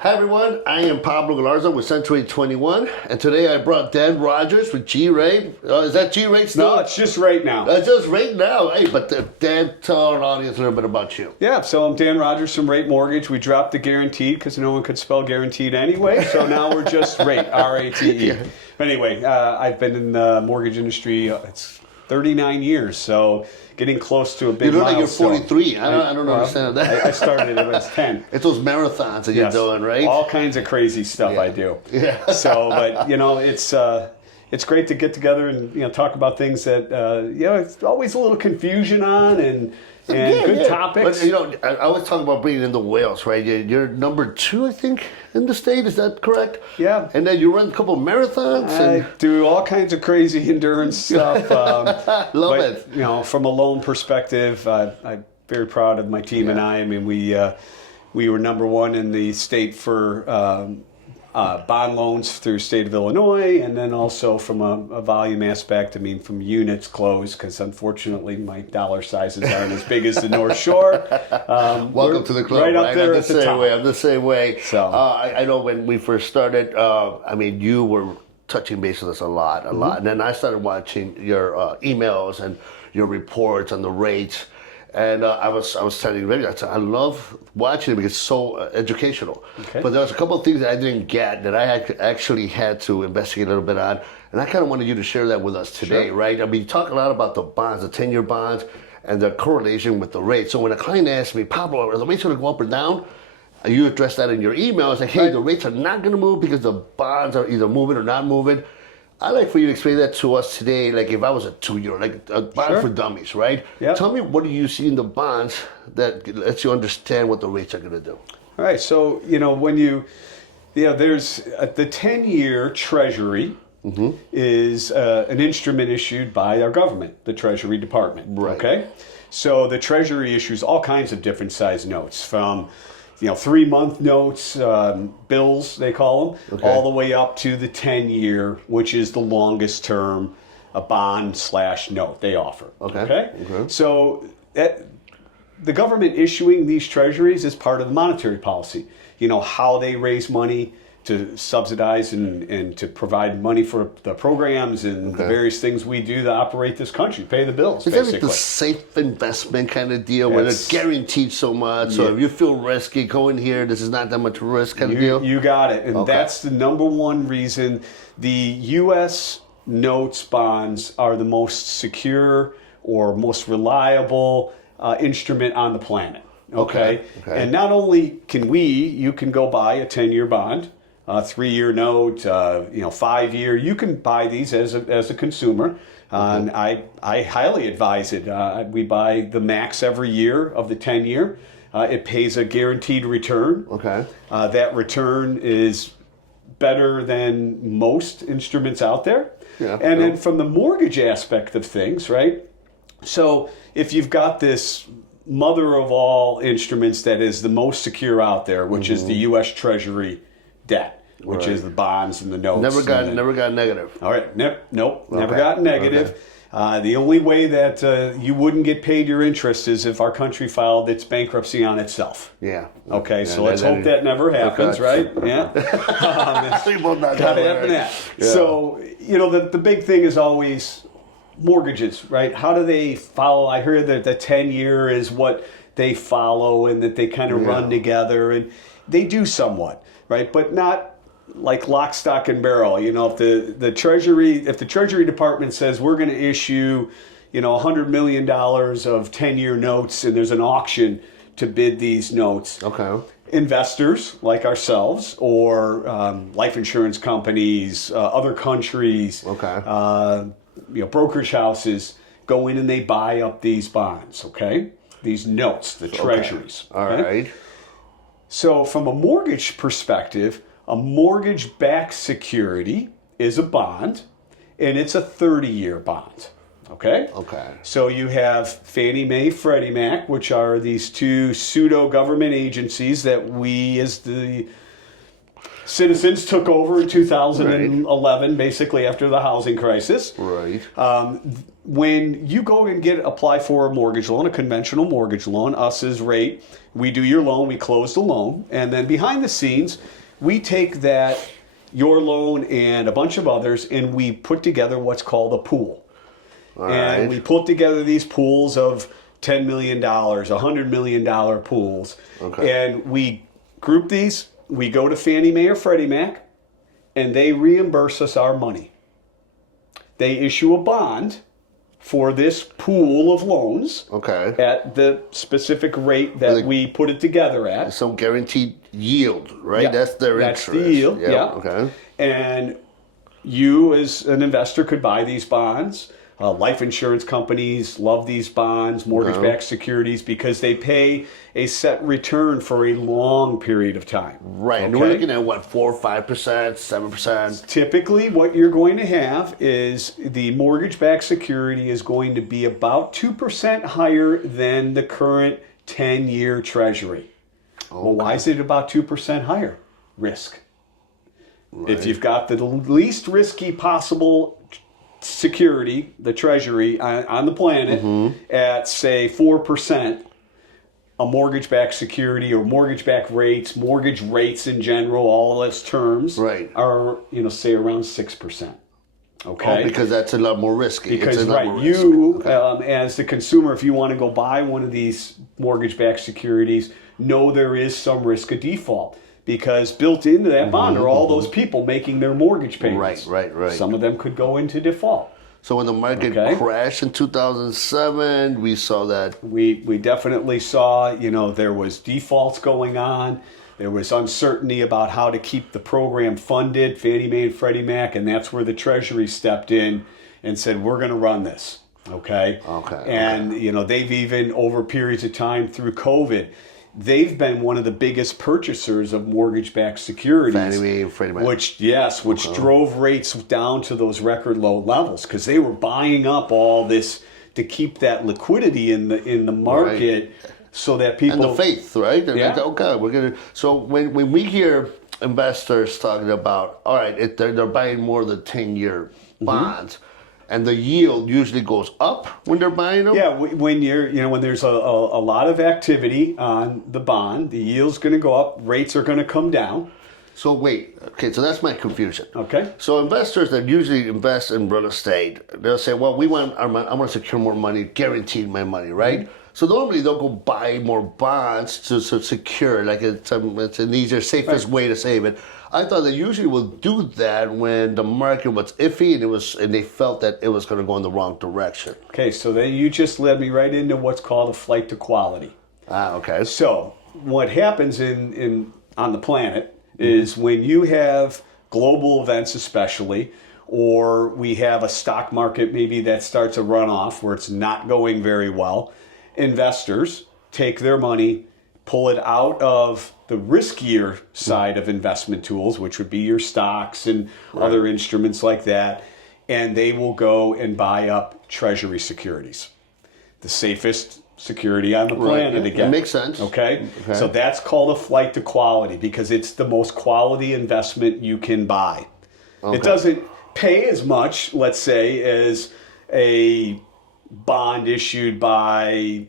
Hi everyone, I am Pablo Galarza with Century 21, and today I brought Dan Rogers with G-Ray. Is that G-Ray still? No, it's just right now. It's just right now. Hey, but Dan, tell our audience a little bit about you. Yeah, so I'm Dan Rogers from Rate Mortgage. We dropped the guaranteed because no one could spell guaranteed anyway, so now we're just Rate, R-A-T-E. Yeah. Anyway, I've been in the mortgage industry, it's 39 years, so getting close to a big You look like you're milestone. 43. I don't understand that. I started when I was 10. It's those marathons that you're doing, right? All kinds of crazy stuff I do. Yeah. So, but it's great to get together and talk about things that it's always a little confusion on and good topics. But I always talk about bringing in the whales, right? You're number 2, I think, in the state. Is that correct? Yeah. And then you run a couple of marathons. I do all kinds of crazy endurance stuff. Love it. From a loan perspective, I'm very proud of my team and I. I mean, we were number 1 in the state for bond loans through the state of Illinois, and then also from a volume aspect, from units closed, because unfortunately my dollar sizes aren't as big as the North Shore. Welcome to the club, right? Up there I'm at the top. I'm the same way. So I know when we first started, you were touching base with us a lot. And then I started watching your emails and your reports on the rates. And I was telling you, I love watching it because it's so educational. Okay. But there was a couple of things that I didn't get that I actually had to investigate a little bit on. And I kind of wanted you to share that with us today, Sure. right? You talk a lot about the bonds, the 10-year bonds, and the correlation with the rate. So when a client asks me, Pablo, are the rates going to go up or down? You address that in your email. It's like, hey, the rates are not going to move because the bonds are either moving or not moving. I'd like for you to explain that to us today, like if I was a 2-year, like a bond for dummies, right? Yep. Tell me, what do you see in the bonds that lets you understand what the rates are going to do? All right, so, when there's the 10-year Treasury is an instrument issued by our government, the Treasury Department. Right. Okay? So the Treasury issues all kinds of different size notes from 3-month notes, bills, they call them, all the way up to the 10-year, which is the longest term, a bond/note they offer. Okay? So the government issuing these treasuries is part of the monetary policy. How they raise money to subsidize and to provide money for the programs and the various things we do to operate this country, pay the bills, Is basically. that like the safe investment kind of deal where it's guaranteed so much? So if you feel risky, go in here, this is not that much risk kind of deal? You got it. And that's the number one reason the U.S. notes bonds are the most secure or most reliable instrument on the planet. Okay? And not only can you can go buy a 10-year bond, a 3-year note, 5-year. You can buy these as a consumer. And I highly advise it. We buy the max every year of the 10-year. It pays a guaranteed return. That return is better than most instruments out there. And then from the mortgage aspect of things, right? So if you've got this mother of all instruments that is the most secure out there, which is the U.S. Treasury debt, which is the bonds and the notes. Never got negative. All right. Nope. Never got negative. The only way that you wouldn't get paid your interest is if our country filed its bankruptcy on itself. Okay, so let's hope that never happens, right? Yeah. Gotta happen that. So, the big thing is always mortgages, right? How do they follow? I heard that the 10-year is what they follow and that they kind of run together, and they do somewhat, right? But not like lock, stock, and barrel. If the Treasury Department says we're going to issue, $100 million of 10-year notes, and there's an auction to bid these notes. Investors like ourselves or life insurance companies, other countries, brokerage houses go in and they buy up these bonds. These notes, the treasuries. All right. So from a mortgage perspective, a mortgage-backed security is a bond, and it's a 30-year bond. Okay? So you have Fannie Mae, Freddie Mac, which are these two pseudo-government agencies that we, as the citizens, took over in 2011, basically after the housing crisis. when you go and apply for a mortgage loan, a conventional mortgage loan, us as rate, we do your loan, we close the loan, and then behind the scenes, we take your loan and a bunch of others, and we put together what's called a pool. And we put together these pools of $10 million, $100 million pools. And we group these, we go to Fannie Mae or Freddie Mac, and they reimburse us our money. They issue a bond for this pool of loans at the specific rate that we put it together at. Some guaranteed yield, right? Yeah. That's their That's interest. the yield, Yeah. yeah. Okay. And you, as an investor, could buy these bonds. Life insurance companies love these bonds, mortgage-backed securities, because they pay a set return for a long period of time. Right. And we're looking at what, 4 or 5%, 7%? Typically, what you're going to have is the mortgage-backed security is going to be about 2% higher than the current 10-year treasury. Well, why is it about 2% higher? Risk. If you've got the least risky possible security, the treasury on the planet, at say 4%, a mortgage-backed security or mortgage-backed rates, mortgage rates in general, all of those terms are, say around 6%. Okay, because that's a lot more risky. Because you, as the consumer, if you want to go buy one of these mortgage-backed securities, know there is some risk of default. Because built into that bond are all those people making their mortgage payments. Right. Some of them could go into default. So when the market crashed in 2007, we saw that. We definitely saw, there was defaults going on. There was uncertainty about how to keep the program funded, Fannie Mae and Freddie Mac, and that's where the Treasury stepped in and said, we're going to run this. And, they've even, over periods of time through COVID, they've been one of the biggest purchasers of mortgage-backed securities, Fannie Mae and Freddie Mac. which drove rates down to those record low levels because they were buying up all this to keep that liquidity in the market, so that people and the faith, right? They're Yeah. like, okay, we're gonna. So when we hear investors talking about, all right, they're buying more than 10-year bonds. And the yield usually goes up when they're buying them? Yeah, when when there's a lot of activity on the bond, the yield's going to go up, rates are going to come down. So so that's my confusion. Okay. So investors that usually invest in real estate, they'll say, well, I want to secure more money, guaranteed my money, right? So normally they'll go buy more bonds to secure, like it's an easier, safest way to save it. I thought they usually will do that when the market was iffy and they felt that it was going to go in the wrong direction. Okay, so then you just led me right into what's called a flight to quality. Okay. So what happens on the planet is when you have global events especially, or we have a stock market maybe that starts a runoff where it's not going very well, investors take their money, pull it out of the riskier side of investment tools, which would be your stocks and other instruments like that, and they will go and buy up treasury securities. The safest security on the planet again. That makes sense. Okay? So that's called a flight to quality because it's the most quality investment you can buy. It doesn't pay as much, let's say, as a bond issued by,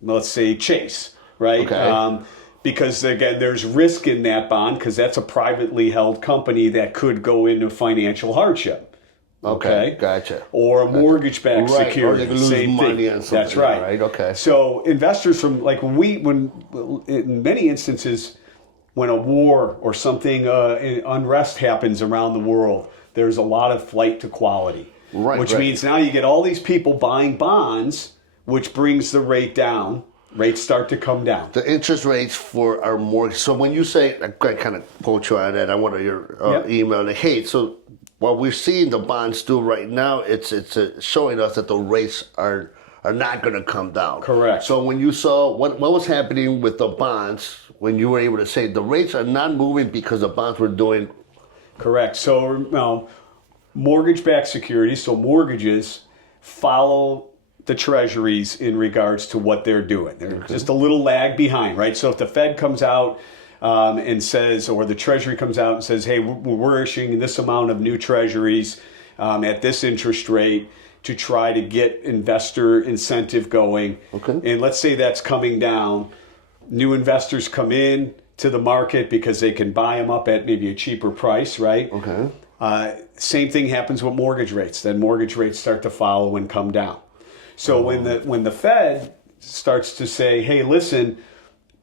let's say, Chase, right? Because, again, there's risk in that bond because that's a privately held company that could go into financial hardship. Okay, gotcha. Or a mortgage-backed security. Or they could lose same money thing. on something. That's right. Right. Okay. So investors when in many instances, when a war or something, unrest happens around the world, there's a lot of flight to quality. Which means now you get all these people buying bonds, which brings the rate down. Rates start to come down. The interest rates for our mortgage. So when you say, I kind of quote you on it, I want your email. Like, hey, so what we're seeing the bonds do right now, it's showing us that the rates are not going to come down. Correct. So when you saw what was happening with the bonds, when you were able to say the rates are not moving because the bonds were doing. Correct. So mortgage-backed securities, so mortgages follow the treasuries in regards to what they're doing. They're just a little lag behind, right? So if the Fed comes out and says, or the Treasury comes out and says, hey, we're issuing this amount of new treasuries at this interest rate, to try to get investor incentive going. Okay. And let's say that's coming down. New investors come in to the market because they can buy them up at maybe a cheaper price, right? Okay. Same thing happens with mortgage rates. Then mortgage rates start to follow and come down. So when the Fed starts to say, hey, listen,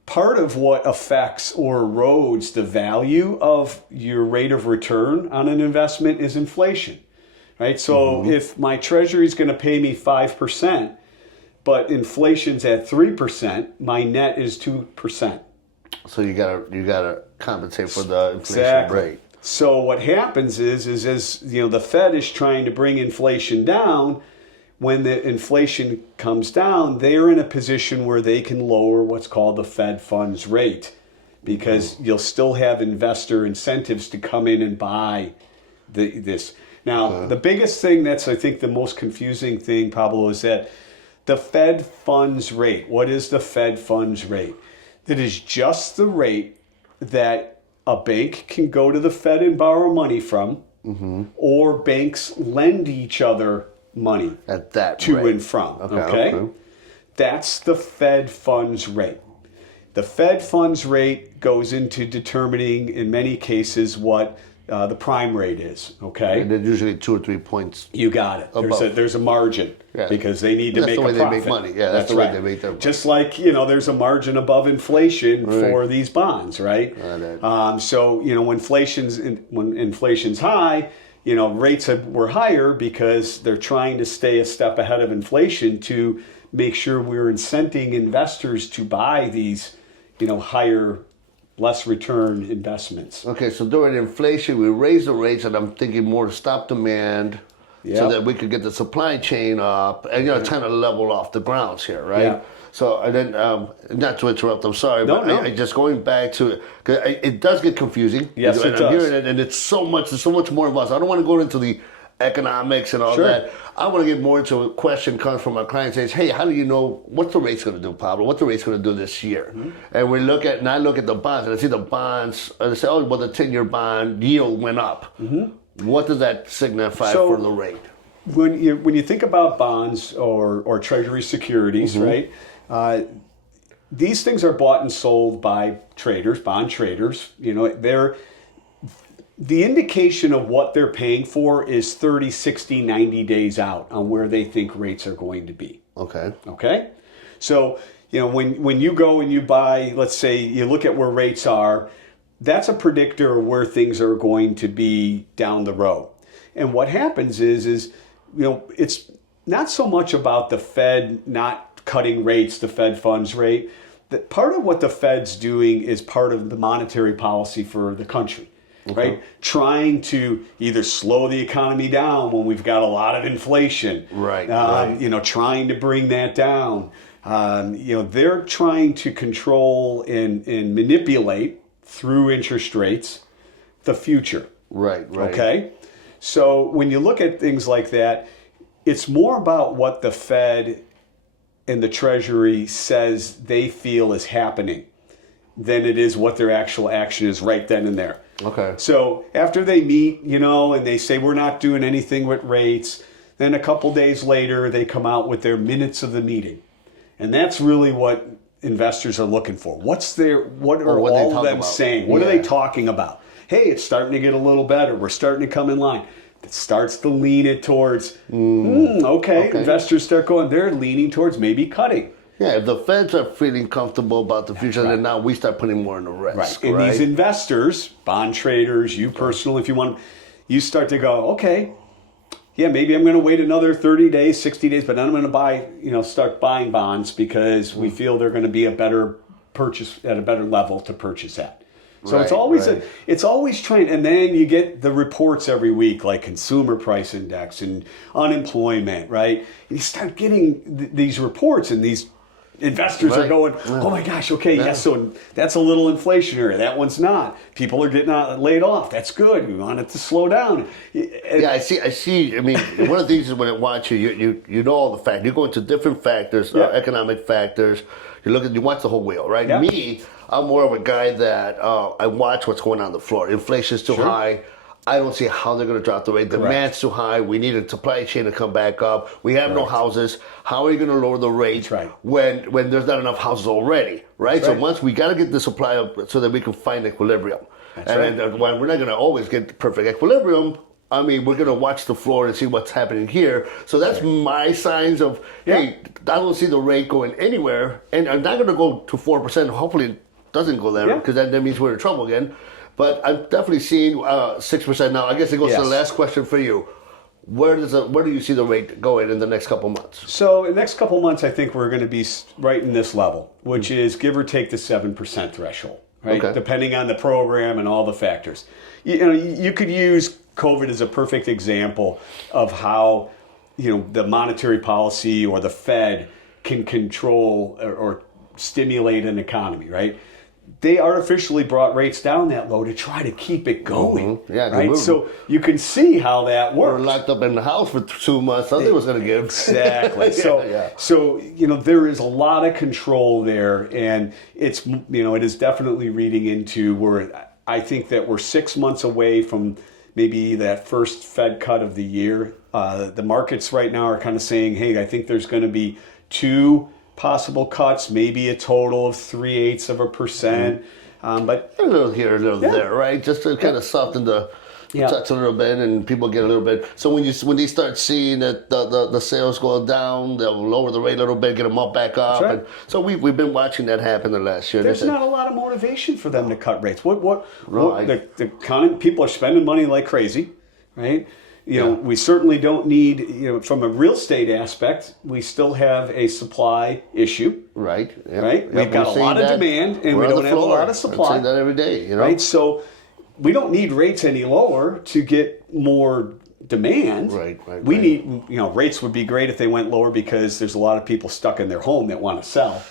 part of what affects or erodes the value of your rate of return on an investment is inflation, right? So if my treasury is going to pay me 5%, but inflation's at 3%, my net is 2%. So you gotta compensate for the inflation rate. So what happens is as the Fed is trying to bring inflation down, when the inflation comes down, they're in a position where they can lower what's called the Fed funds rate, because you'll still have investor incentives to come in and buy this. Now, the biggest thing that's, I think, the most confusing thing, Pablo, is that the Fed funds rate. What is the Fed funds rate? It is just the rate that a bank can go to the Fed and borrow money from, or banks lend each other money At that to rate. and from. Okay. That's the Fed funds rate. The Fed funds rate goes into determining, in many cases, what the prime rate is. Okay. And then usually 2 or 3 points. You got it. There's a margin, because they need to That's make the way a they profit. make money. Yeah, that's the way they make their money. Just like, there's a margin above inflation for these bonds, right? So, when inflation's high, rates were higher because they're trying to stay a step ahead of inflation to make sure we're incenting investors to buy these, higher, less return investments. Okay, so during inflation, we raise the rates, and I'm thinking more to stop demand so that we could get the supply chain up and, kind of level off the grounds here, right? Yeah. So, and then, not to interrupt, I'm sorry, but No. I just going back to it, 'cause it does get confusing. Yes, and it I'm does. hearing it, and there's so much more involved. So I don't want to go into the economics and all that. I want to get more into a question comes from our client says, hey, how do you know what the rate's going to do, Pablo? What the rate's going to do this year? And I look at the bonds, and I see the bonds, and I say, oh, well, the 10-year bond yield went up. What does that signify for the rate? When you think about bonds or treasury securities, right? These things are bought and sold by traders, bond traders. The indication of what they're paying for is 30, 60, 90 days out on where they think rates are going to be. Okay? So, when you go and you buy, let's say you look at where rates are, that's a predictor of where things are going to be down the road. And what happens is it's not so much about the Fed not cutting rates, the Fed funds rate. That part of what the Fed's doing is part of the monetary policy for the country. Right? Trying to either slow the economy down when we've got a lot of inflation. Right. Trying to bring that down. They're trying to control and manipulate through interest rates the future. Right. Okay? So when you look at things like that, it's more about what the Fed and the Treasury says they feel is happening than it is what their actual action is right then and there. Okay. So after they meet, and they say we're not doing anything with rates, then a couple days later they come out with their minutes of the meeting. And that's really what investors are looking for. What are all of them saying? What are they talking about? Hey, it's starting to get a little better. We're starting to come in line. It starts to lean it towards, okay. Investors start going, they're leaning towards maybe cutting. Yeah, if the Feds are feeling comfortable about the future, then now we start putting more in the risk. And these investors, bond traders, you personally, if you want, you start to go, okay, yeah, maybe I'm going to wait another 30 days, 60 days, but then I'm going to start buying bonds because we feel they're going to be a better purchase at a better level to purchase at. So it's always trying, and then you get the reports every week, like consumer price index and unemployment, right? And you start getting these reports, and these investors are going, oh my gosh, okay, yes, so that's a little inflationary. That one's not. People are getting laid off. That's good. We want it to slow down. I see. I mean, one of the things is when I watch you know all the factors. You go into different factors, economic factors. You watch the whole wheel, right? Me, I'm more of a guy that I watch what's going on the floor. Inflation's too high. I don't see how they're going to drop the rate. Demand's too high. We need a supply chain to come back up. We have no houses. How are you going to lower the rate when there's not enough houses already, right? So once we got to get the supply up so that we can find equilibrium. And when we're not going to always get perfect equilibrium, I mean, we're going to watch the floor and see what's happening here. So that's my signs of, hey, I don't see the rate going anywhere. And I'm not going to go to 4%. Hopefully it doesn't go there because that means we're in trouble again. But I'm definitely seeing 6% now. I guess it goes to the last question for you. Where do you see the rate going in the next couple months? So in the next couple months, I think we're going to be right in this level, which is give or take the 7% threshold, right? Okay. Depending on the program and all the factors. You could use COVID as a perfect example of how the monetary policy or the Fed can control or stimulate an economy, right? They artificially brought rates down that low to try to keep it going. Yeah, right. So you can see how that works. We were locked up in the house for 2 months. Something was going to give. Exactly. So there is a lot of control there, and it's it is definitely reading into where I think that we're 6 months away from maybe that first Fed cut of the year. The markets right now are kind of saying, hey, I think there's going to be 2 possible cuts, maybe a total of 0.3%. But a little here, a little there, right? Just to kind of soften the touch a little bit, and people get a little bit. So when they start seeing that the sales go down, they'll lower the rate a little bit, get them up back up. And so we've been watching that happen the last year. There's not a lot of motivation for them to cut rates. The people are spending money like crazy, right? We certainly don't need, from a real estate aspect, we still have a supply issue. Right. Right. We've got a lot of demand and we don't have a lot of supply. I'm saying that every day, Right. So we don't need rates any lower to get more demand. Right. We need, rates would be great if they went lower because there's a lot of people stuck in their home that want to sell,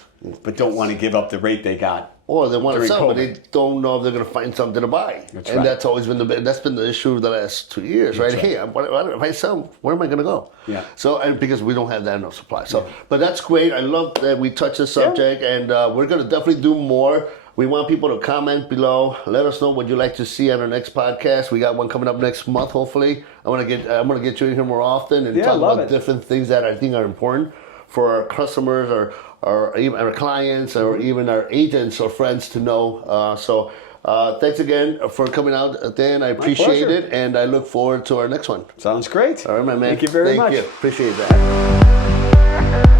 but don't want to give up the rate they got. Or they want to sell, but they don't know if they're going to find something to buy. That's always been the issue the last 2 years, right? Hey, if I sell, where am I going to go? Yeah. So, and because we don't have that enough supply. So, but that's great. I love that we touched this subject, and we're going to definitely do more. We want people to comment below. Let us know what you'd like to see on our next podcast. We got one coming up next month, hopefully. I'm gonna get you in here more often and talk about different things that I think are important for our customers or even our clients or even our agents or friends to know. So thanks again for coming out, Dan. I appreciate it, and I look forward to our next one. Sounds great. All right, my man. Thank you very much. Thank you. Appreciate that.